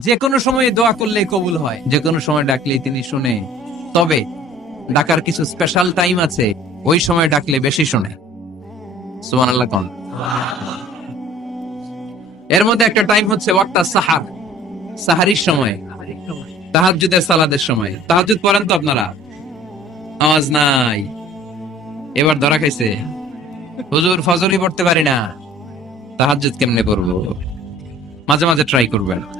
যে কোনো সময় দোয়া করলে কবুল হয়। যে কোনো সময় ডাকলে তিনি শুনে। তবে ডাকার কিছু স্পেশাল টাইম আছে, ওই সময় ডাকলে বেশি শুনে। এর মধ্যে একটা টাইম হচ্ছে সাহার। সাহারির সময়। তাহাজুদের সালাদের সময়। তাহাজুদ পড়েন তো আপনারা? আওয়াজ নাই। এবার ধরা খাইছে। হুজুর ফজরই পড়তে পারি না। তাহাজুদ কেমনে পড়ব? মাঝে মাঝে ট্রাই করবেন।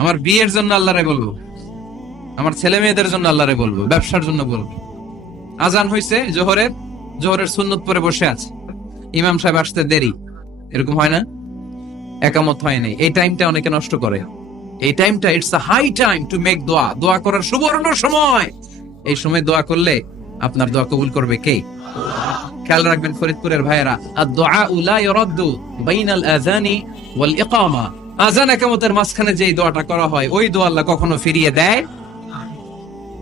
আমার বিয়ের জন্য আল্লাহরে বলব। আমার ছেলে মেয়েদের জন্য আল্লাহরে বলব, ব্যবসার জন্য বলব। আজান হইছে জোহরের জোহরের সুন্নত পরে বসে আছে। ইমাম সাহেব আসতে দেরি, এরকম হয় না? একামত হয় নাই। এই টাইমটা অনেকে নষ্ট করে। এই টাইমটা it's a high time to make দোয়া দোয়া করার সুবর্ণ সময়। এই সময় দোয়া করলে আপনার দোয়া কবুল করবে কে? খেয়াল রাখবেন ফরিদপুরের ভাইয়েরা আর দোয়া উলা ইরাদ্দু বাইনাল আযানি ওয়াল ইকামা। আজান একামতের মাঝখানে যেই দোয়াটা করা হয়, ওই দোয়া আল্লাহ কখনো ফিরিয়ে দেয়?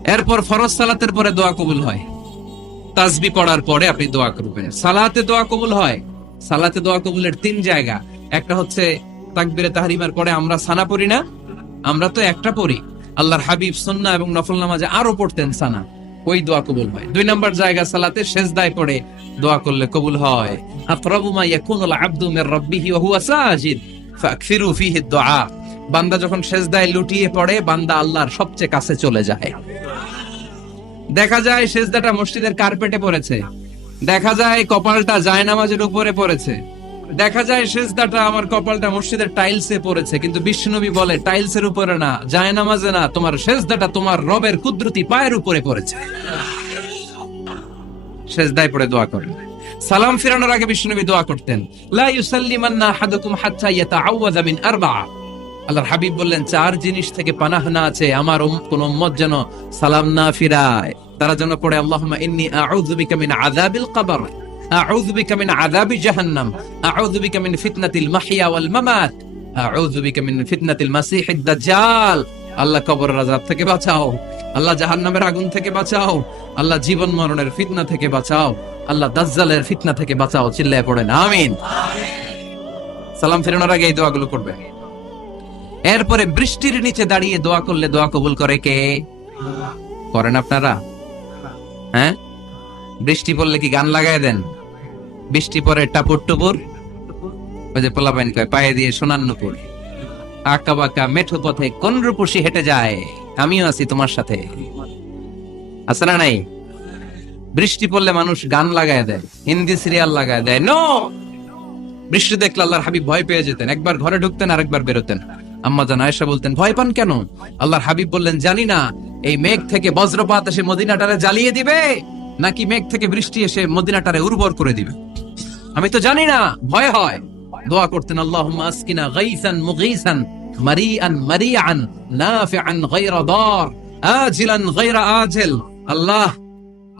এরপর ফরজ সালাতের পরে দোয়া কবুল হয়। তাসবি পড়ার পরে আপনি দোয়া করবেন। সালাতে দোয়া কবুল হয়। সালাতে দোয়া কবুলের তিন জায়গা। একটা হচ্ছে তাকবিরে তাহরিমার পরে আমরা সানা পড়ি না। আমরা তো একটা পড়ি। আল্লাহর হাবিব সুন্নাহ এবং নফল নামাজে আরও পড়তেন সানা। ওই দোয়া কবুল হয়। দুই নম্বর জায়গা সালাতে শেষ দায় পড়ে দোয়া করলে কবুল হয়। আকরাবু মা ইয়াকুনুল আবদু মির রাব্বিহি ওয়া হুয়া সাজিদ। ফাকফিরু ফিহি দুআ বান্দা যখন সেজদায় লুটিয়ে পড়ে, বান্দা আল্লাহর সবচেয়ে কাছে চলে যায়। দেখা যায় সেজদাটা মসজিদের কার্পেটে পড়েছে। দেখা যায় কপালটা জায়নামাজের উপরে পড়েছে। দেখা যায় সেজদাটা আমার কপালটা মসজিদের টাইলসে পড়েছে। কিন্তু বিষ্ণুনবী বলে, টাইলসের উপরে না, জায়নামাজে না, তোমার সেজদাটা তোমার রবের কুদরতি পায়ের উপরে পড়েছে। সেজদায় পড়ে দোয়া করেন। সালাম ফিরানোর আগে বিষ্ণুনবী দোয়া করতেন, লা ইউসাল্লিমান্না হাত্তা ইয়াতাআওয়াযা মিন আল্লাহর হাবিব বললেন, চার জিনিস থেকে পানাহ না আছে, আমার কোন উম্মত যেন সালাম না ফিরায়। তারা যেন পড়ে, আল্লাহুম্মা ইন্নী মিন আযাবিল কবর। মিন আযাবি জাহান্নাম। মিন ফিতনাতিল মাহইয়া ওয়াল মামাত। মিন ফিতনাতিল দাজ্জাল। আল্লাহ কবরের থেকে বাঁচাও। আল্লাহ জাহান্নামের আগুন থেকে বাঁচাও। আল্লাহ জীবন মরণের ফিতনা থেকে বাঁচাও। আল্লাহ দাজ্জালের ফিতনা থেকে বাঁচাও, চিল্লায় পড়েন, আমিন। সালাম ফেরানোর আগে এই দোয়াগুলো করবে। এরপরে বৃষ্টির নিচে দাঁড়িয়ে দোয়া করলে দোয়া কবুল করে কে? করেন আপনারা? হ্যাঁ? বৃষ্টি পড়লে কি গান লাগাই দেন? বৃষ্টি পরে টাপুর টুপুর? ওই যে পোলাপাইন কয়, পায়ে দিয়ে সোনার নুপুর। আঁকা বাঁকা মেঠো পথে কোন রূপসী হেঁটে যায়? আমিও আছি তোমার সাথে। আছে না নাই? বৃষ্টি পড়লে মানুষ গান লাগায় দেয়, হিন্দি সিরিয়াল লাগায় দেয়। নো বৃষ্টি দেখলে আল্লাহর হাবিব ভয় পেয়ে যেতেন। একবার ঘরে ঢুকতেন আর একবার বেরোতেন। আম্মা জান আয়েশা বলতেন, ভয় পান কেন? আল্লাহর হাবিব বললেন, জানি না, এই মেঘ থেকে বজ্রপাত এসে মদিনাটারে জ্বালিয়ে দিবে, নাকি মেঘ থেকে বৃষ্টি এসে মদিনাটারে উর্বর করে দিবে? আমি তো জানি না, ভয় হয়। দোয়া করতেন, আল্লাহুম্মা আসকিনা গাইসান মুগীসান, মারিআন মারিআন, নাফিআন গায়রা দার, আজিলান গায়রা আজিল। আল্লাহ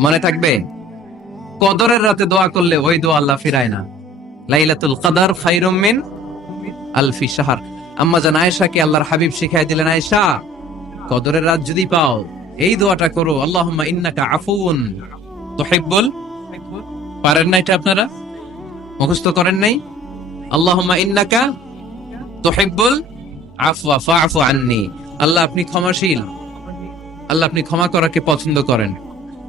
মনে থাকবে? কদরের রাতে দোয়া করলে ওই দোয়া আল্লাহ ফিরায় না। লাইলাতুল কদর খায়রুম মিন আলফি শাহর। আম্মা জান আয়েশাকে আল্লাহর হাবিব শিখাই দিলেন, আয়েশা, কদরের রাত যদি পাও, এই দোয়াটা করো। আল্লাহুম্মা ইন্নাকা আফুউন তুহিব্বুল। পারেন না এটা আপনারা? মুখস্থ করেন নাই? আল্লাহুম্মা ইন্নাকা তুহিব্বুল আফওয়া, ফাআফু আন্নি। আল্লাহ আপনি ক্ষমাশীল। আল্লাহ আপনি ক্ষমা করাকে পছন্দ করেন।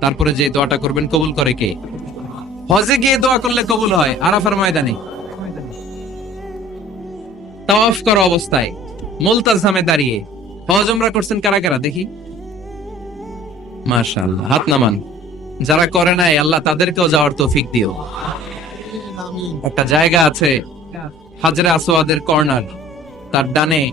তারপরে যে দোয়াটা করবেন কবুল করে কে? হজে গিয়ে দোয়া করলে কবুল হয় আরাফার ময়দানে। তাওয়াফ করা অবস্থায় মুলতাজামে দাঁড়িয়ে। হজ উমরা করছেন কারা কারা দেখি? মাশাআল্লাহ হাত নামান। যারা করে নাই আল্লাহ তাদেরকেও যাওয়ার তৌফিক দিও। একটা জায়গা আছে হাজরে আসওয়াদের কর্নার। তার ডানে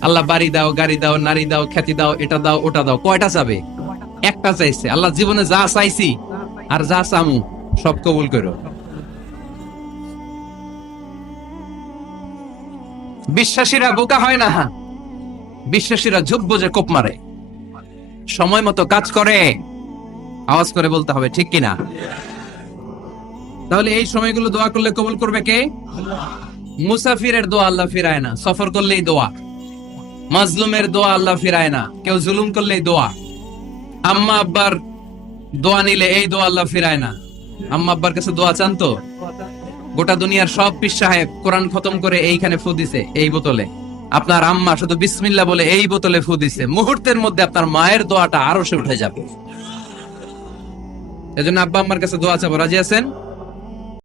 আল্লাহ বাড়ি দাও, গাড়ি দাও, নারী দাও, খ্যাতি দাও, এটা দাও, ওটা দাও, কয়টা চাবে? একটা চাইছে। আল্লাহ জীবনে যা চাইছি আর যা চামু, সব কবুল করো। বিশ্বাসীরা বোকা হয় না। বিশ্বাসীরা যোগ্য যে কোপ মারে। সময় মতো কাজ করে। আওয়াজ করে বলতে হবে, ঠিক কিনা? তাহলে এই সময়গুলো দোয়া করলে কবুল করবে কে? মুসাফিরের দোয়া আল্লাহ ফিরায় না। সফর করলেই দোয়া। মাজলুমের দোয়া আল্লাহ ফিরায় না। কেউ জুলুম করলেই দোয়া। আম্মা আব্বার দোয়া নিলে এই দোয়া আল্লাহ ফিরায় না। আম্মা আব্বার কাছে দোয়া চান তো? গোটা দুনিয়ার সব সাহেব কোরআন খতম করে এইখানে ফু দিছে, এই বোতলে। আপনার আম্মা শুধু বিসমিল্লা বলে এই বোতলে ফু দিছে। মুহূর্তের মধ্যে আপনার মায়ের দোয়াটা আরও সে উঠে যাবে। এজন্য আব্বা আম্মার কাছে দোয়া চাবো। রাজি আছেন?